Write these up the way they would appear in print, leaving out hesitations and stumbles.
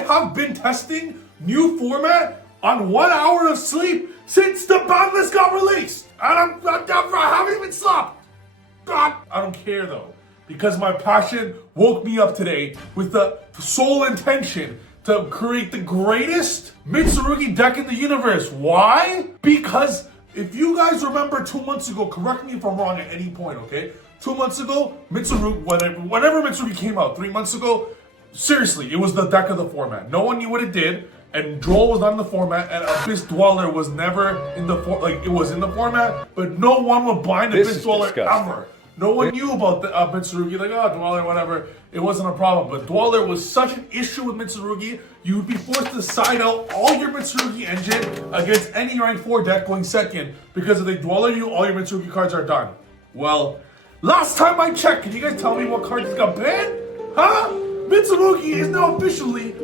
have been testing new format on 1 hour of sleep since the ban list got released. And I haven't even slept. God, I don't care though. Because my passion woke me up today with the sole intention to create the greatest Mitsurugi deck in the universe. Why? Because if you guys remember 2 months ago, correct me if I'm wrong at any point, okay? 2 months ago, Mitsurugi, whenever Mitsurugi came out, 3 months ago, seriously, it was the deck of the format. No one knew what it did, and Duel was not in the format, and Abyss Dweller was never in the it was in the format, but no one would bind Abyss Dweller ever. No one knew about the Mitsurugi, like, oh, Dweller, whatever. It wasn't a problem. But Dweller was such an issue with Mitsurugi, you would be forced to side out all your Mitsurugi engine against any rank 4 deck going second, because if they Dweller you, all your Mitsurugi cards are done. Well, last time I checked, can you guys tell me what cards got banned? Huh? Mitsurugi is now officially,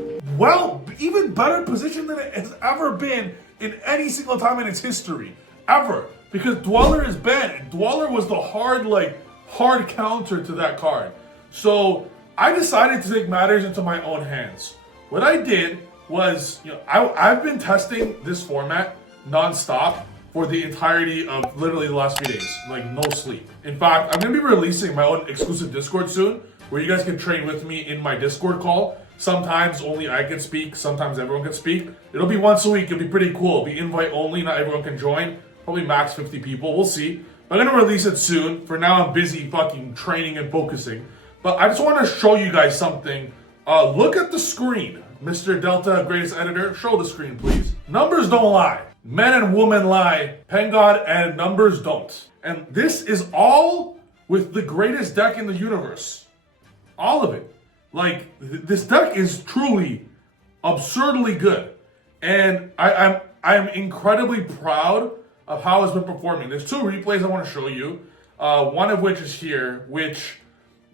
even better position than it has ever been in any single time in its history. Ever. Because Dweller is banned, and Dweller was the hard counter to that card. So I decided to take matters into my own hands. What I did was, I've been testing this format non-stop for the entirety of literally the last few days, like no sleep. In fact, I'm gonna be releasing my own exclusive Discord soon, where you guys can train with me in my Discord call. Sometimes only I can speak, sometimes everyone can speak. It'll be once a week, it'll be pretty cool. It'll be invite only, not everyone can join. Probably max 50 people, we'll see. I'm gonna release it soon. For now, I'm busy fucking training and focusing. But I just wanna show you guys something. Look at the screen. Mr. Delta, greatest editor, show the screen, please. Numbers don't lie. Men and women lie. Pen God and numbers don't. And this is all with the greatest deck in the universe. All of it. Like, this deck is truly absurdly good. And I'm incredibly proud of how it's been performing. There's 2 replays I want to show you. One of which is here, which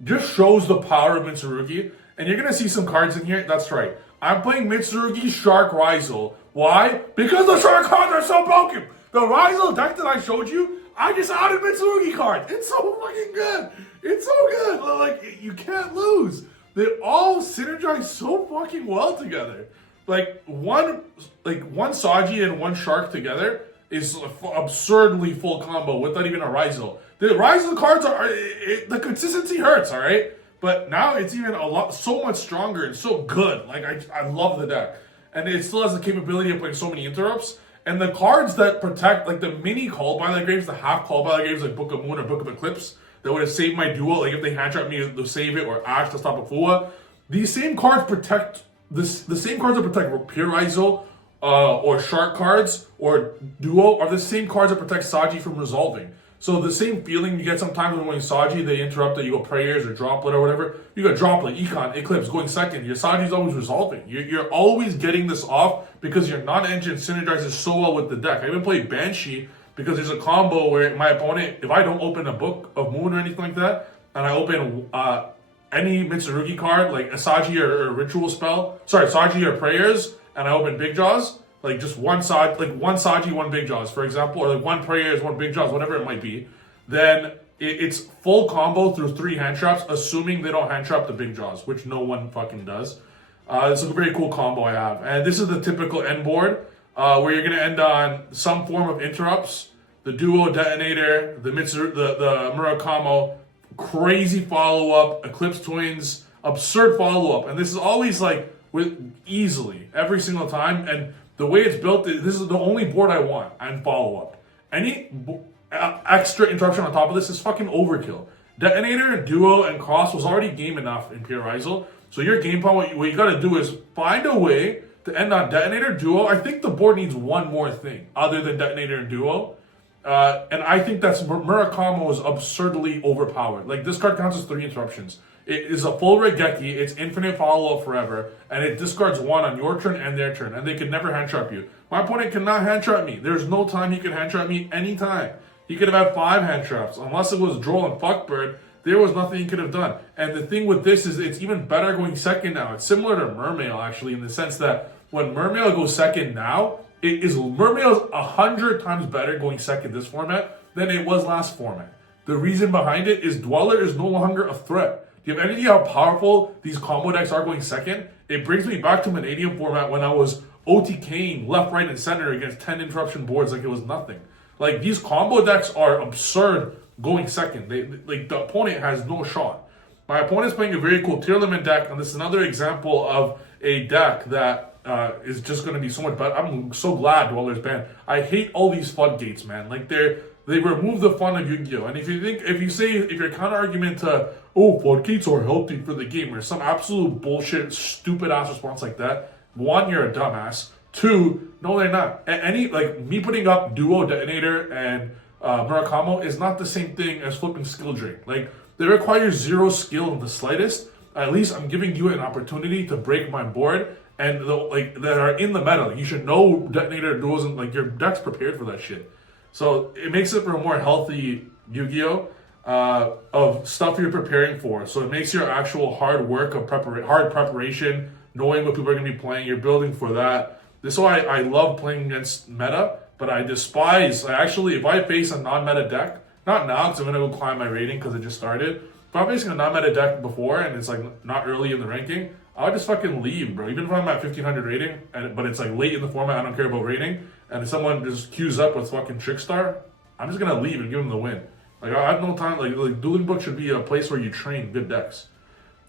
just shows the power of Mitsurugi. And you're going to see some cards in here. That's right. I'm playing Mitsurugi Shark Rizal. Why? Because the Shark cards are so broken. The Rizal deck that I showed you, I just added Mitsurugi cards. It's so fucking good. It's so good. Like, you can't lose. They all synergize so fucking well together. Like one Saji and one Shark together is absurdly full combo without even a Rizal. The Rizal cards the consistency hurts, all right? But now it's even so much stronger and so good. Like, I love the deck. And it still has the capability of playing so many interrupts. And the cards that protect, like the mini call by the graves, the half call by the graves, like Book of Moon or Book of Eclipse, that would have saved my duel. Like if they hand trap me, they'll save it, or Ash to stop a Fua. These same cards protect the same cards that protect Pure Rizal, or Shark cards, or Duo, are the same cards that protect Saji from resolving. So the same feeling you get sometimes when Saji, they interrupt that you go Prayers or Droplet or whatever. You got Droplet, Econ, Eclipse going second. Your Saji's always resolving. You're always getting this off because your non-engine synergizes so well with the deck. I even play Banshee because there's a combo where my opponent, if I don't open a Book of Moon or anything like that, and I open any Mitsurugi card, like a Saji or a Ritual spell, Saji or Prayers, and I open Big Jaws, like just one Saji, one Big Jaws, for example, or like one Prayers, one Big Jaws, whatever it might be, then it's full combo through 3 hand traps, assuming they don't hand trap the Big Jaws, which no one fucking does. It's a very cool combo I have. And this is the typical end board, where you're going to end on some form of interrupts, the Duo Detonator, the Murakamo, crazy follow-up, Eclipse Twins, absurd follow-up. And this is always like, with easily, every single time. And the way it's built, this is the only board I want, and follow-up. Any extra interruption on top of this is fucking overkill. Detonator, Duo, and Cross was already game enough in Pure Rizal. So your game plan, what you gotta do is find a way to end on Detonator, Duo. I think the board needs one more thing other than Detonator and Duo. And I think that's Murakamo is absurdly overpowered. Like, this card counts as 3 interruptions. It is a full Regeki, it's infinite follow-up forever, and it discards 1 on your turn and their turn, and they could never hand trap you. My opponent cannot hand trap me. There's no time he can hand trap me anytime. He could have had 5 hand traps. Unless it was Droll and Fuckbird, there was nothing he could have done. And the thing with this is it's even better going second now. It's similar to Mermail, actually, in the sense that when Mermail goes second now, Mermail is 100 times better going second this format than it was last format. The reason behind it is Dweller is no longer a threat. Do you have any idea how powerful these combo decks are going second? It brings me back to Vanadium format when I was OTKing left, right, and center against 10 interruption boards like it was nothing. Like, these combo decks are absurd going second. Like, the opponent has no shot. My opponent's playing a very cool tier limit deck, and this is another example of a deck that is just going to be so much better. I'm so glad Dweller's banned. I hate all these floodgates, man. Like, they remove the fun of Yu-Gi-Oh! And if your counter argument to, oh, floodgates are healthy for the game, or some absolute bullshit, stupid ass response like that, one, you're a dumbass. Two, no, they're not. Me putting up Duo, Detonator, and Murakamo is not the same thing as flipping skill drain. Like, they require zero skill in the slightest. At least I'm giving you an opportunity to break my board, and that are in the meta. You should know Detonator, Duos, and like your deck's prepared for that shit. So it makes it for a more healthy Yu-Gi-Oh! Of stuff you're preparing for. So it makes your actual hard work of hard preparation, knowing what people are going to be playing. You're building for that. This is why I love playing against meta, but I despise. If I face a non-meta deck, not now because I'm going to go climb my rating because it just started. If I'm facing a non-meta deck before and it's like not early in the ranking, I'll just fucking leave, bro. Even if I'm at 1500 rating, but it's like late in the format, I don't care about rating, and if someone just queues up with fucking Trickstar, I'm just gonna leave and give them the win. Like, I have no time. Like Dueling Book should be a place where you train good decks.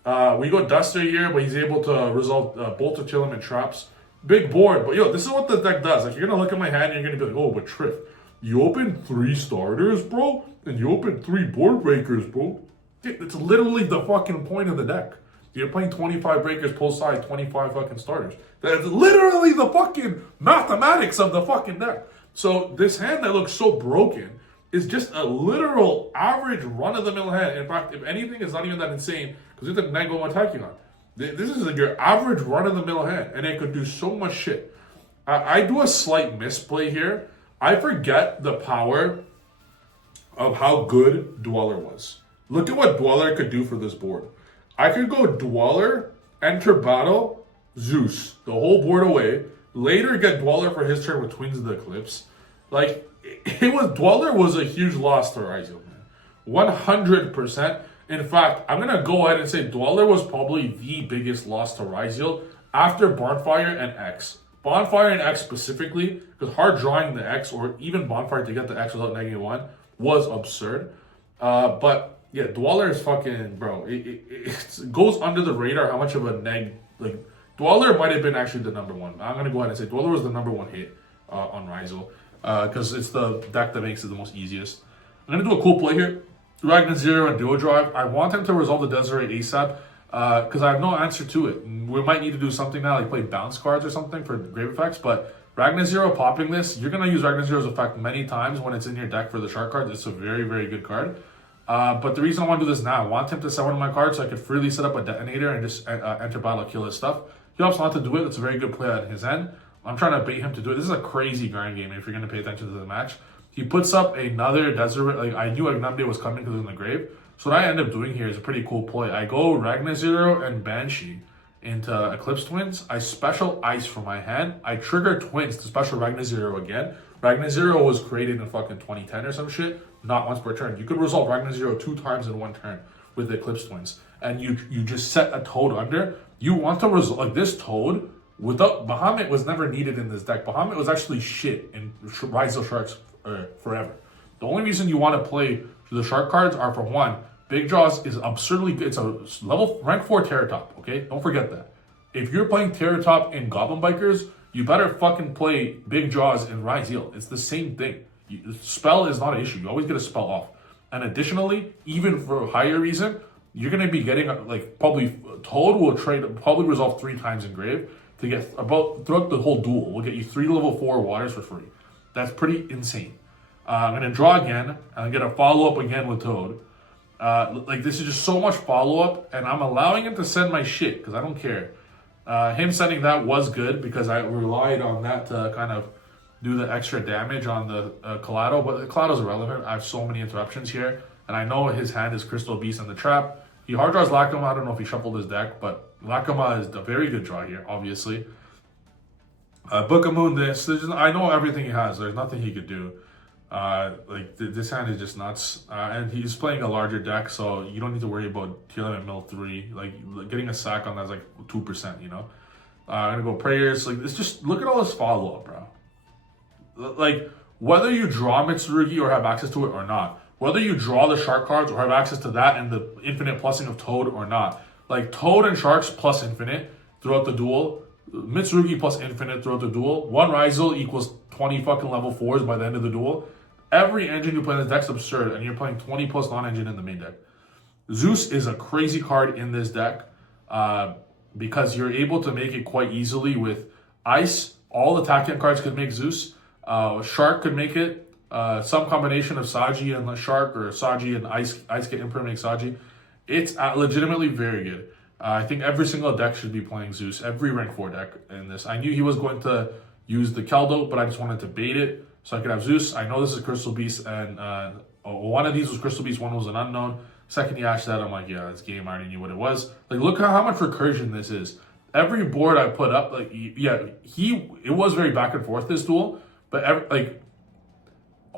We go Duster here, but he's able to resolve Bolt of Chillum and Traps. Big board, but this is what the deck does. Like, you're gonna look at my hand and you're gonna be like, oh, but Trif, you open 3 starters, bro, and you open 3 board breakers, bro. It's literally the fucking point of the deck. You're playing 25 breakers post side, 25 fucking starters. That's literally the fucking mathematics of the fucking deck. So this hand that looks so broken is just a literal average run-of-the-mill hand. In fact, if anything, it's not even that insane because you have the Nego attacking on. This is like your average run-of-the-mill hand, and it could do so much shit. I do a slight misplay here. I forget the power of how good Dweller was. Look at what Dweller could do for this board. I could go Dweller, enter battle, Zeus, the whole board away. Later get Dweller for his turn with Twins of the Eclipse. Like, Dweller was a huge loss to Ryzel, man. 100%. In fact, I'm going to go ahead and say Dweller was probably the biggest loss to Ryzel after Bonfire and X. Bonfire and X specifically, because hard drawing the X, or even Bonfire to get the X without -1, was absurd. But yeah, Dweller is fucking, bro. It goes under the radar how much of a Dweller might have been actually the number one. I'm gonna go ahead and say Dweller was the number one hit on Ryzel because it's the deck that makes it the most easiest. I'm gonna do a cool play here. Ragnar Zero and Duo Drive. I want him to resolve the Desiree ASAP because I have no answer to it. We might need to do something now, like play bounce cards or something for grave effects. But Ragnar Zero popping this, you're gonna use Ragnar Zero's effect many times when it's in your deck for the shark cards. It's a very, very good card. But the reason I want to do this now, I want him to set one of my cards so I could freely set up a detonator and just enter battle, kill his stuff. He opts not to do it. It's a very good play on his end. I'm trying to bait him to do it. This is a crazy grind game if you're going to pay attention to the match. He puts up another Desert. Like, I knew Agnamde was coming because it was in the grave. So what I end up doing here is a pretty cool play. I go Ragnar Zero and Banshee into Eclipse Twins. I special ice from my hand. I trigger Twins to special Ragnar Zero again. Ragnar Zero was created in fucking 2010 or some shit. Not once per turn. You could resolve Ragnar Zero 2 times in 1 turn with the Eclipse Twins. And you just set a Toad under. You want to resolve, like, this Toad, without Bahamut was never needed in this deck. Bahamut was actually shit in Ryzel Sharks forever. The only reason you want to play the Shark cards are, for one, Big Jaws is absurdly good. It's a rank 4 Terror Top, okay? Don't forget that. If you're playing Terror Top in Goblin Bikers, you better fucking play Big Jaws in Ryzel. It's the same thing. Spell is not an issue. You always get a spell off. And additionally, even for a higher reason, you're going to be getting, like, probably Toad will probably resolve 3 times in grave to get throughout the whole duel. We'll get you 3 level 4 waters for free. That's pretty insane. I'm going to draw again, and I'm going to follow up again with Toad. Like, this is just so much follow-up, and I'm allowing him to send my shit, because I don't care. Him sending that was good, because I relied on that to kind of do the extra damage on the Collado, but the Collado's irrelevant. I have so many interruptions here, and I know his hand is Crystal Beast in the trap. He hard draws Lacoma. I don't know if he shuffled his deck, but Lacoma is a very good draw here, obviously. Book of Moon, I know everything he has. There's nothing he could do. This hand is just nuts. And he's playing a larger deck, so you don't need to worry about tier limit mill 3. Like, getting a sack on that's like 2%, you know? I'm gonna go prayers. Like, it's just, look at all this follow up, bro. Like, whether you draw Mitsurugi or have access to it or not, whether you draw the shark cards or have access to that and the infinite plussing of Toad or not, like Toad and Sharks plus infinite throughout the duel, Mitsurugi plus infinite throughout the duel, one Ryzel equals 20 fucking level 4s by the end of the duel. Every engine you play in this deck's absurd, and you're playing 20 plus non-engine in the main deck. Zeus is a crazy card in this deck because you're able to make it quite easily with Ice. All the Tachyon cards could make Zeus. Shark could make it. Some combination of Saji and Shark or Saji and Ice get imperm make Saji. It's legitimately very good. I think every single deck should be playing Zeus. Every rank 4 deck in this. I knew he was going to use the Keldo, but I just wanted to bait it so I could have Zeus. I know this is Crystal Beast, and one of these was Crystal Beast, one was an unknown. Second he ashed that, I'm like, yeah, it's game. I already knew what it was. Like, look at how much recursion this is. Every board I put up, like, yeah, it was very back and forth this duel, but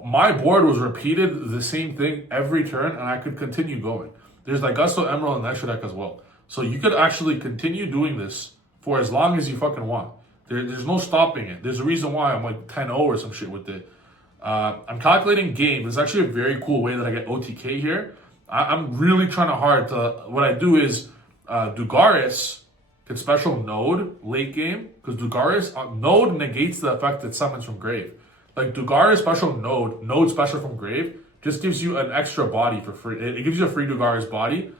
my board was repeated the same thing every turn, and I could continue going. There's like Gusto Emerald in the extra deck as well. So you could actually continue doing this for as long as you fucking want. There's no stopping it. There's a reason why I'm like 10-0 or some shit with it. I'm calculating game. It's actually a very cool way that I get OTK here. I'm really trying hard to... What I do is Dugaris can special Node late game, because Dugaris Node negates the effect it summons from grave. Like Dugaris special Node special from grave just gives you an extra body for free. It gives you a free Dugaris body,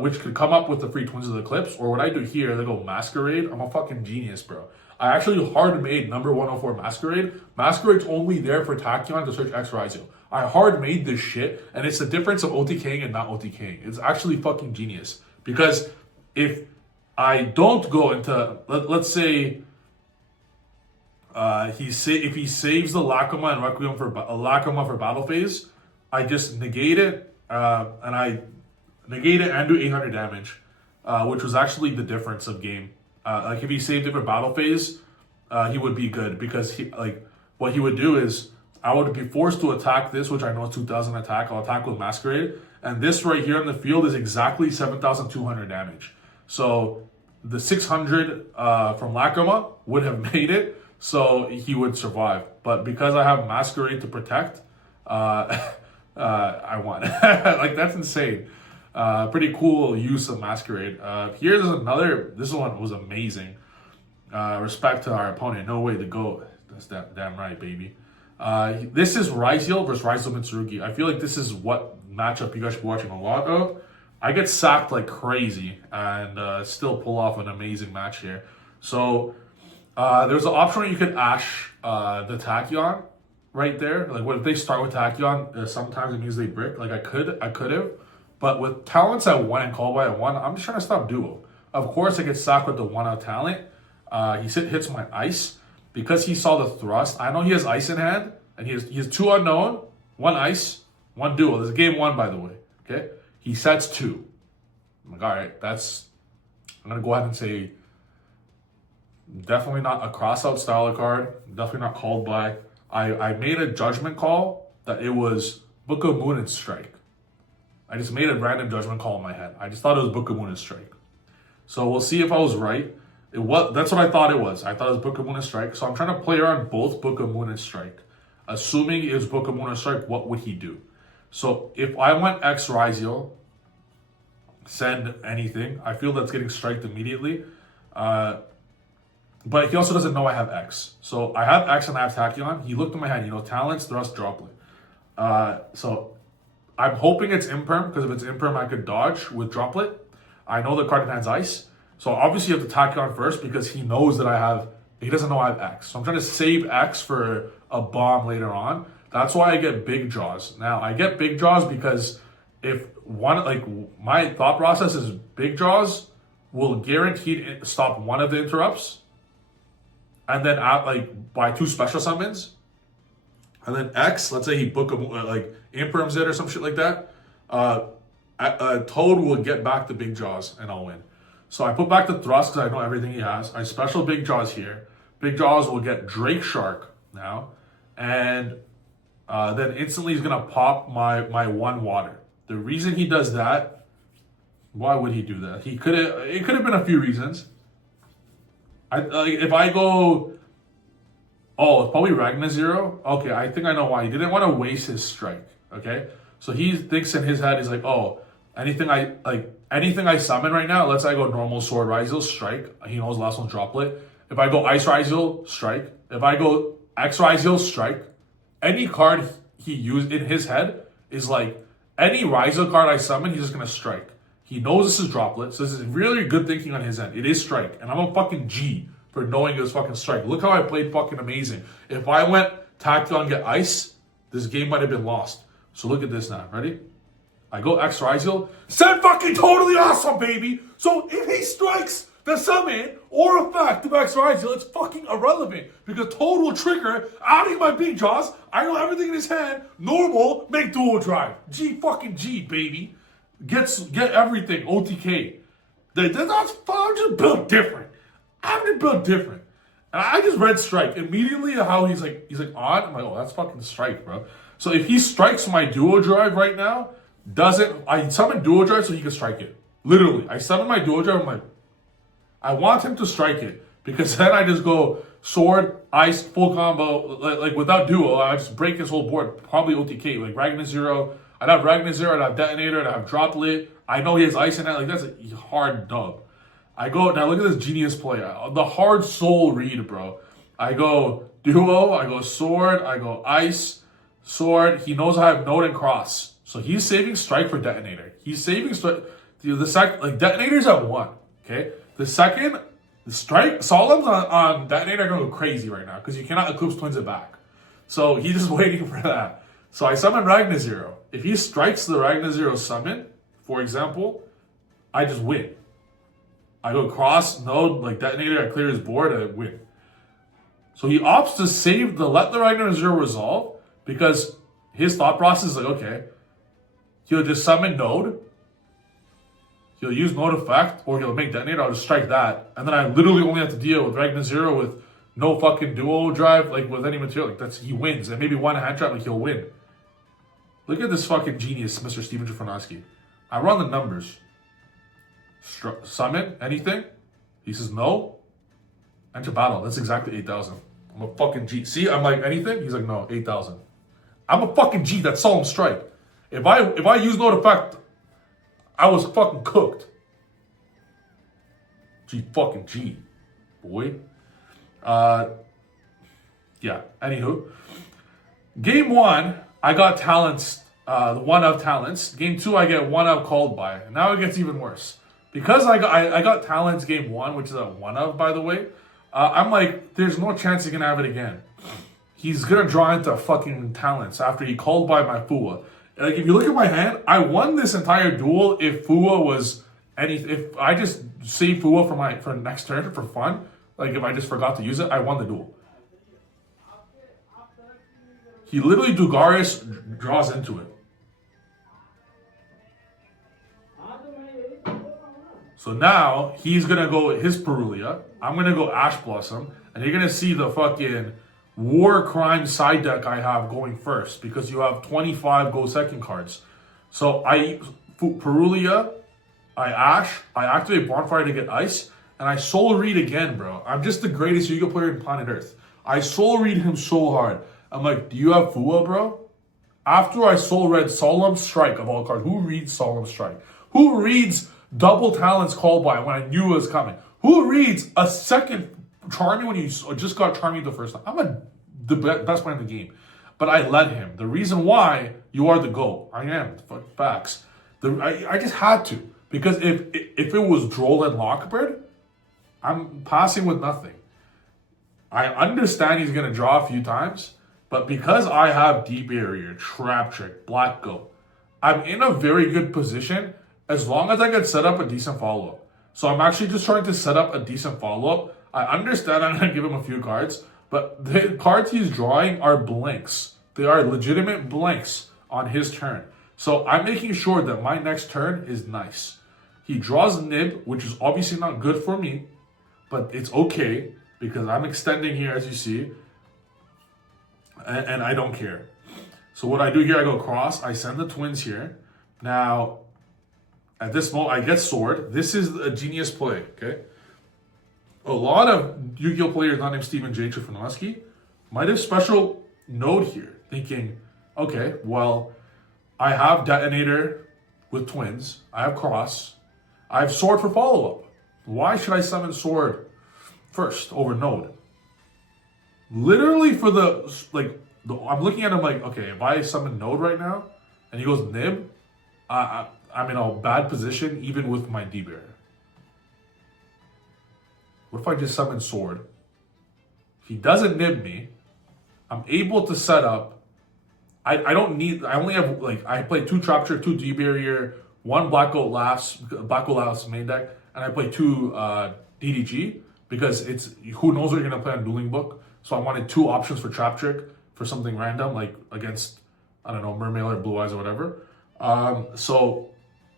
which could come up with the free Twins of the Eclipse. Or what I do here, they go Masquerade. I'm a fucking genius, bro. I actually hard made number 104 Masquerade. Masquerade's only there for Tachyon to search X Ryzio. I hard made this shit, and it's the difference of OTKing and not OTKing. It's actually fucking genius. Because if I don't go into, let's say, if he saves the Lacoma and Requiem for Lacoma for battle phase, I just negate it, and I negate it and do 800 damage, which was actually the difference of game. Like if he saved it for battle phase, he would be good, because what he would do is I would be forced to attack this, which I know is 2,000 attack. I'll attack with Masquerade, and this right here in the field is exactly 7,200 damage. So the 600 from Lacoma would have made it, so he would survive. But because I have Masquerade to protect, I won. Like, that's insane. Pretty cool use of Masquerade. Here's another. This one was amazing. Respect to our opponent. No way to go. That's damn right, baby. This is Ryziel versus Ryziel Mitsurugi. I feel like this is what matchup you guys should be watching a lot of. I get sacked like crazy and still pull off an amazing match here. So there's an option where you could Ash the Tachyon right there. Like, what if they start with Tachyon? Sometimes it means they brick. Like, I could have. But with talents at 1 and call by at 1, I'm just trying to stop duo. Of course, I get sacked with the 1-out talent. He hits my ice. Because he saw the thrust, I know he has ice in hand, and he has 2 unknown, 1 ice, 1 duel. This is game 1, by the way. Okay? He sets 2. I'm like, all right, I'm going to go ahead and say definitely not a cross-out style of card. Definitely not called by. I made a judgment call that it was Book of Moon and Strike. I just made a random judgment call in my head. I just thought it was Book of Moon and Strike. So we'll see if I was right. That's what I thought it was. I thought it was Book of Moon and Strike. So I'm trying to play around both Book of Moon and Strike. Assuming it was Book of Moon and Strike, what would he do? So if I went X Ryziel, send anything, I feel that's getting striked immediately. But he also doesn't know I have X. So I have X and I have Tachyon. He looked at my hand, talents, thrust, droplet. So I'm hoping it's imperm, because if it's imperm, I could dodge with droplet. I know the card in hand's ice. So obviously you have to Tachyon first, because he knows that he doesn't know I have X. So I'm trying to save X for a bomb later on. That's why I get big draws. Now, I get big draws because my thought process is big draws will guaranteed stop one of the interrupts. And then by 2 special summons. And then X, let's say he imperms it or some shit like that. Toad will get back the big jaws and I'll win. So I put back the thrust because I know everything he has. I special big jaws here. Big jaws will get Drake Shark now. And then instantly he's gonna pop my one water. The reason he does that, why would he do that? It could have been a few reasons. If I go, oh, it's probably Ragnar Zero. Okay, I think I know why. He didn't want to waste his strike. Okay, so he thinks in his head, he's like, oh, anything I summon right now. Let's say I go normal Sword Rizal strike. He knows the last one's droplet. If I go Ice Rizal strike. If I go X Rizal strike. Any card he used in his head is like any Rizal card I summon, he's just gonna strike. He knows this is droplet, so this is really good thinking on his end. It is strike, and I'm a fucking G for knowing it was fucking strike. Look how I played fucking amazing. If I went tactical and get ice, this game might have been lost. So look at this now. Ready? I go X Rizal. Said fucking totally awesome, baby. So if he strikes the summon or effect of X Rizal, it's fucking irrelevant. Because total trigger, adding my big jaws, I know everything in his hand, normal, make dual drive. G fucking G, baby. Get everything, OTK. I'm just built different. I'm just built different. And I just read strike. Immediately how he's like on, I'm like, oh, that's fucking strike, bro. So if he strikes my duo drive right now, I summon duo drive so he can strike it. Literally, I summon my duo drive, I'm like, I want him to strike it. Because then I just go sword, ice, full combo, like without duo, I just break his whole board, probably OTK, like Ragnar Zero. I'd have Ragnar Zero, I'd have Detonator, I'd have Droplet. I know he has ice in that, like that's a hard dub. I go, now look at this genius play. The hard soul read, bro. I go duo, I go sword, I go ice, sword. He knows I have node and cross. So he's saving strike for Detonator. He's saving strike. The second, like Detonator's at 1. Okay? The second, the strike, Solemns on Detonator are gonna go crazy right now because you cannot Eclipse Twins it back. So he's just waiting for that. So I summon Ragnar Zero. If he strikes the Ragnar Zero summon, for example, I just win. I go cross, node, like Detonator, I clear his board, I win. So he opts to let the Ragnar Zero resolve because his thought process is like, okay, he'll just summon node, he'll use node effect, or he'll make Detonator, I'll just strike that. And then I literally only have to deal with Ragnar Zero with no fucking duo drive, like with any material. Like he wins. And maybe one hand trap, like he'll win. Look at this fucking genius, Mr. Steven Jafanowski. I run the numbers. Summon, anything? He says no. Enter battle. That's exactly 8,000. I'm a fucking G. See, I'm like, anything? He's like, no, 8,000. I'm a fucking G. That's solemn strike. If I use node effect, I was fucking cooked. G fucking G. Boy. Yeah, anywho. Game 1, I got talents, the 1 of talents. Game 2, I get 1 of called by. Now it gets even worse. Because I got talents game 1, which is a 1 of, by the way, I'm like, there's no chance he can have it again. He's gonna draw into fucking talents after he called by my Fua. Like, if you look at my hand, I won this entire duel if Fua was if I just saved Fua for next turn for fun, like if I just forgot to use it, I won the duel. He literally Dugaris draws into it. So now he's gonna go his Perulia. I'm gonna go Ash Blossom, and you're gonna see the fucking War Crime side deck I have going first because you have 25 go second cards. So I Perulia, I Ash, I activate Bonfire to get ice, and I Soul Read again, bro. I'm just the greatest Yu-Gi-Oh player in planet Earth. I Soul Read him so hard. I'm like, do you have Fua, bro? After I Soul Read Solemn Strike of all cards, who reads Solemn Strike? Who reads Double Talents Call By when I knew it was coming? Who reads a second Charming when you just got Charming the first time? I'm the best player in the game. But I let him. The reason why, you are the GOAT. I am. Facts. I just had to. Because if it was Droll and Lockbird, I'm passing with nothing. I understand he's going to draw a few times. But because I have Deep Barrier, Trap Trick, Black Go, I'm in a very good position as long as I can set up a decent follow-up. So I'm actually just trying to set up a decent follow-up. I understand I'm going to give him a few cards, but the cards he's drawing are blanks. They are legitimate blanks on his turn. So I'm making sure that my next turn is nice. He draws Nib, which is obviously not good for me, but it's okay because I'm extending here, as you see. And I don't care. So what I do here, I go cross, I send the twins here. Now, at this moment, I get sword. This is a genius play, okay? A lot of Yu-Gi-Oh players not named Steven J. Trifanowski might have special node here, thinking, okay, well, I have detonator with twins, I have cross, I have sword for follow-up. Why should I summon sword first over node? Literally for I'm looking at him like, okay, if I summon node right now and he goes nib, I'm in a bad position even with my D-Barrier. What if I just summon sword? If he doesn't nib me, I'm able to set up. I only have I play 2 Trap Trick, 2 D-Barrier, 1 Black Goat Laughs main deck, and I play 2 DDG because it's who knows what you're gonna play on Dueling Book. So I wanted 2 options for Trap Trick for something random, like against, I don't know, Mermail or Blue Eyes or whatever. So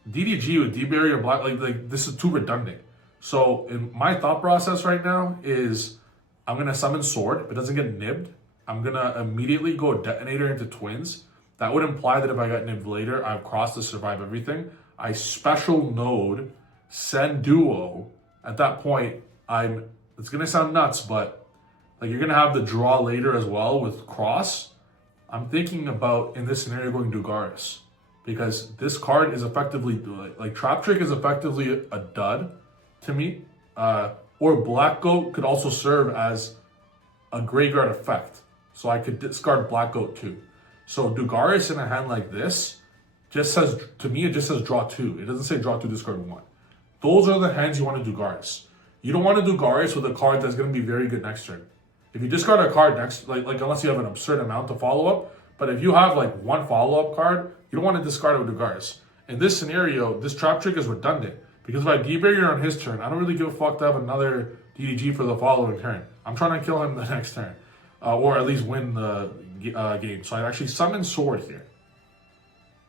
DDG with D-Barrier Black, this is too redundant. So in my thought process right now is I'm gonna summon sword. If it doesn't get nibbed, I'm gonna immediately go detonator into twins. That would imply that if I got nibbed later, I have crossed to survive everything. I special node, send duo. At that point, it's gonna sound nuts, but you're gonna have the draw later as well with cross. I'm thinking about in this scenario going Dugaris because this card is effectively Trap Trick is effectively a dud to me. Or Black Goat could also serve as a graveyard effect, so I could discard Black Goat too. So Dugaris in a hand like this just says, to me, it just says draw 2. It doesn't say draw 2, discard 1. Those are the hands you want to Dugaris. You don't want to Dugaris with a card that's going to be very good next turn. If you discard a card next, unless you have an absurd amount to follow up, but if you have 1 follow-up card, you don't want to discard it with Dugaris. In this scenario, this Trap Trick is redundant because if I D-Barrier on his turn, I don't really give a fuck to have another DDG for the following turn. I'm trying to kill him the next turn, or at least win the game. So I actually summoned sword here.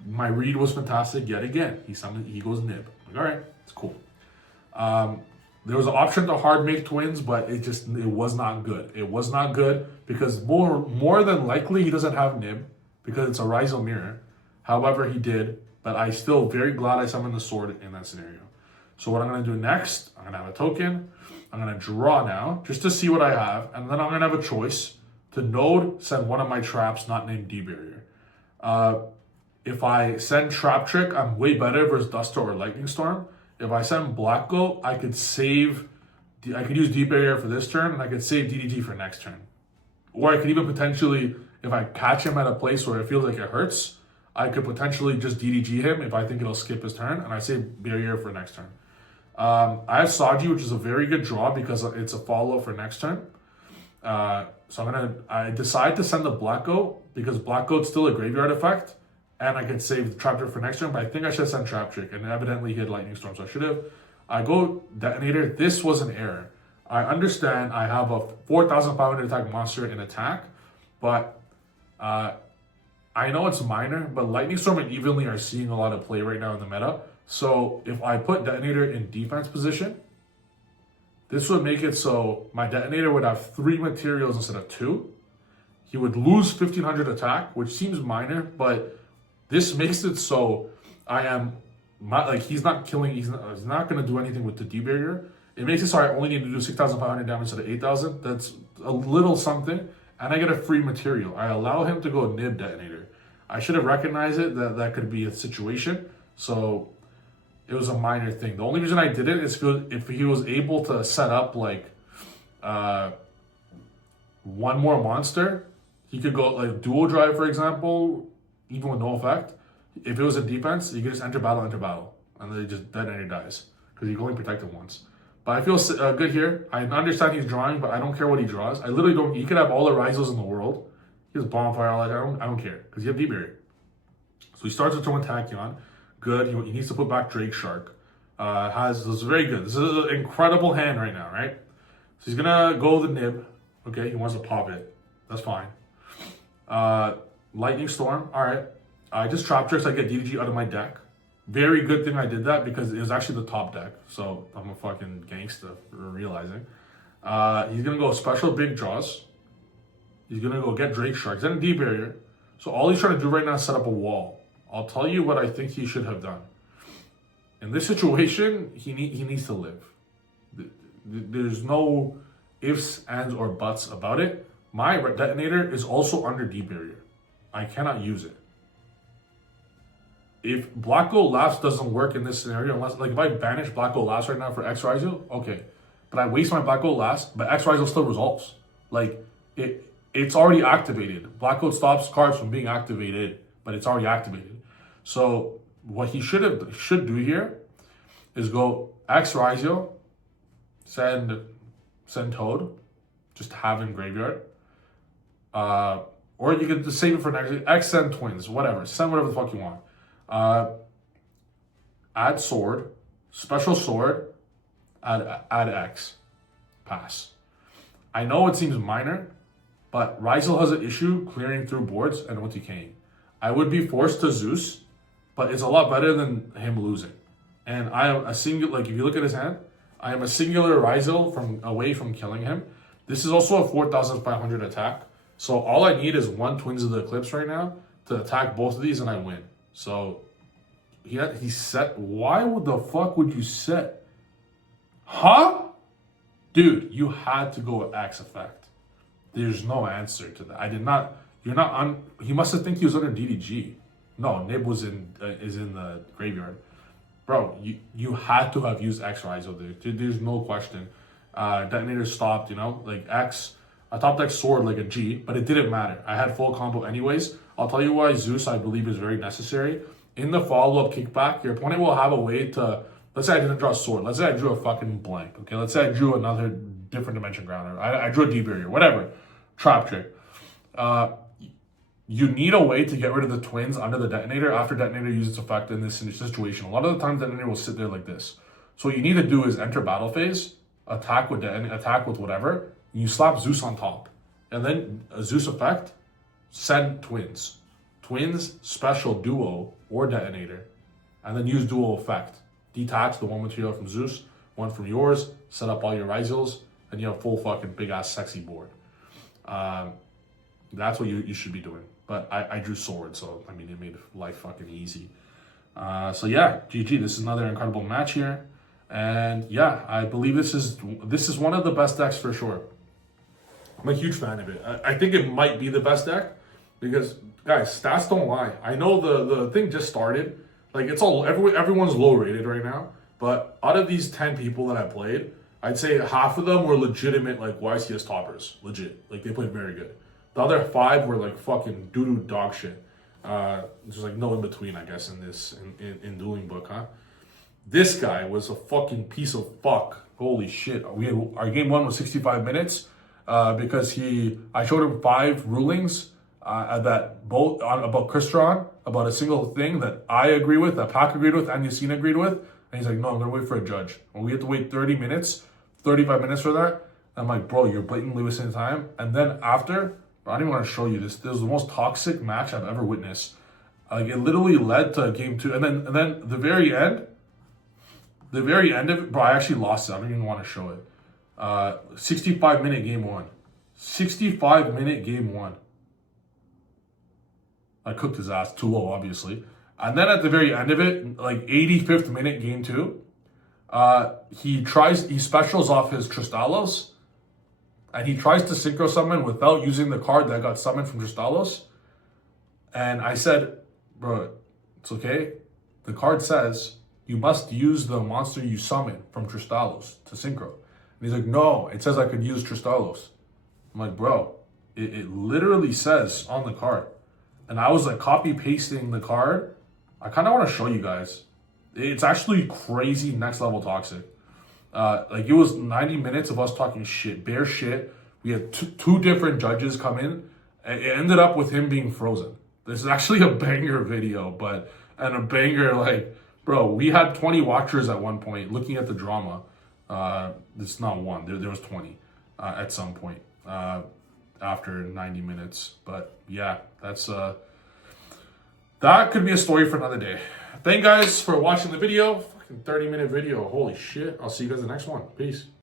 My read was fantastic yet again. He goes nib. All right, it's cool. There was an option to hard make twins, but it was not good. It was not good because more than likely he doesn't have nib because it's a Raizo mirror. However, he did, but I still very glad I summoned the sword in that scenario. So what I'm gonna do next, I'm gonna have a token. I'm gonna draw now just to see what I have, and then I'm gonna have a choice to node send one of my traps not named D-Barrier. If I send Trap Trick, I'm way better versus Duster or Lightning Storm. If I send Black Goat, I could use D-Barrier for this turn, and I could save DDG for next turn. Or I could even potentially, if I catch him at a place where it feels like it hurts, I could potentially just DDG him if I think it'll skip his turn, and I save Barrier for next turn. I have Saji, which is a very good draw because it's a follow for next turn. So I decide to send the Black Goat because Black Goat's still a graveyard effect, and I can save the Trap Trick for next turn, but I think I should send Trap Trick, and evidently he had Lightning Storm, so I should have. I go Detonator. This was an error. I understand I have a 4,500 attack monster in attack, but I know it's minor, but Lightning Storm and Evenly are seeing a lot of play right now in the meta. So if I put Detonator in defense position, this would make it so my Detonator would have 3 materials instead of 2. He would lose 1,500 attack, which seems minor, but this makes it so he's not going to do anything with the D-Barrier. It makes it so I only need to do 6,500 damage instead of 8,000. That's a little something, and I get a free material. I allow him to go nib Detonator. I should have recognized it, that could be a situation, so it was a minor thing. The only reason I did it is if he was able to set up one more monster, he could go dual drive, for example, even with no effect. If it was in defense, you could just enter battle, and then just Detonator dies because you can only protect him once. But I feel good here. I understand he's drawing, but I don't care what he draws. I literally don't. He could have all the Rizos in the world. He has Bonfire, all that. I don't care because you have D-Barrier. So he starts with Throwing Tachyon. Good. He needs to put back Drake Shark. This is very good. This is an incredible hand right now, right? So he's gonna go the nib. Okay, he wants to pop it. That's fine. Lightning Storm. All right. I just Trap Tricks. I get DDG out of my deck. Very good thing I did that because it was actually the top deck. So I'm a fucking gangster for realizing. He's gonna go special big draws. He's gonna go get Drake Sharks and a D-Barrier. So all he's trying to do right now is set up a wall. I'll tell you what I think he should have done. In this situation, he needs to live. There's no ifs, ands, or buts about it. My detonator is also under D barrier. I cannot use it. If Black Gold Laughs doesn't work in this scenario, unless, like, if I banish Black Gold Laughs right now for X Ryzo, okay. But I waste my Black Gold Laughs, but X Ryzo still resolves. Like, it's already activated. Black Gold stops cards from being activated, but it's already activated. So what he should do here is go X Ryzo, send Toad, just have in graveyard. Or you could just save it for next X, send Twins, whatever. Send whatever the fuck you want. Add sword, special sword, add X, pass. I know it seems minor, but Ryzel has an issue clearing through boards and OTKing. I would be forced to Zeus, but it's a lot better than him losing. And I am a singular, like if you look at his hand, I am a singular Ryzel away from killing him. This is also a 4,500 attack. So all I need is one Twins of the Eclipse right now to attack both of these and I win. So he set. Why would the fuck would you set? Huh? Dude, you had to go with Axe Effect. There's no answer to that. I did not. You're not on. He must have think he was under DDG. No, Nib was is in the graveyard. Bro, you had to have used X Ryzo there. There's no question. Detonator stopped, you know, like X. I top deck sword like a G, but it didn't matter. I had full combo anyways. I'll tell you why Zeus, I believe, is very necessary. In the follow-up kickback, your opponent will have a way to, let's say I didn't draw a sword. Let's say I drew a fucking blank, okay? Let's say I drew another different dimension grounder. I drew a D-barrier, whatever. Trap trick. You need a way to get rid of the Twins under the detonator after detonator uses its effect in this situation. A lot of the times detonator will sit there like this. So what you need to do is enter battle phase, attack with whatever, you slap Zeus on top. And then a Zeus effect, send Twins. Twins, special, duo, or detonator. And then use duo effect. Detach the one material from Zeus, one from yours, set up all your Ryzels, and you have full fucking big ass sexy board. That's what you should be doing. But I drew sword, so I mean it made life fucking easy. So yeah, GG. This is another incredible match here. And yeah, I believe this is one of the best decks for sure. I'm a huge fan of it. I think it might be the best deck because, guys, stats don't lie. I know the thing just started. Like, it's all, everyone's low rated right now. But out of these 10 people that I played, I'd say half of them were legitimate, like, YCS toppers. Legit. Like, they played very good. The other 5 were, like, fucking doo-doo dog shit. There's, like, no in-between, I guess, in this, in Dueling Book, huh? This guy was a fucking piece of fuck. Holy shit. Our game 1 was 65 minutes. Because I showed him 5 rulings about Crystron, about a single thing that I agree with, that Pac agreed with, and Yassine agreed with. And he's like, no, I'm going to wait for a judge. And we had to wait 30 minutes, 35 minutes for that. I'm like, bro, you're blatantly wasting time. And then after, I don't even want to show you this. This was the most toxic match I've ever witnessed. Like, it literally led to game 2. And then the very end of it, bro, I actually lost it. I don't even want to show it. 65-minute game 1. 65-minute game 1. I cooked his ass 2-0, obviously. And then at the very end of it, like 85th minute game 2, he specials off his Tristalos, and he tries to synchro summon without using the card that got summoned from Tristalos. And I said, bro, it's okay. The card says you must use the monster you summon from Tristalos to synchro. And he's like, no, it says I could use Tristalos. I'm like, bro, it literally says on the card. And I was like copy pasting the card. I kind of want to show you guys. It's actually crazy next level toxic. Like it was 90 minutes of us talking shit, bare shit. We had two different judges come in. It ended up with him being frozen. This is actually a banger video, and a banger, like, bro, we had 20 watchers at one point looking at the drama. This is not one. There was 20 at some point after 90 minutes. But yeah, that could be a story for another day. Thank you guys for watching the video. Fucking 30-minute video. Holy shit. I'll see you guys in the next one. Peace.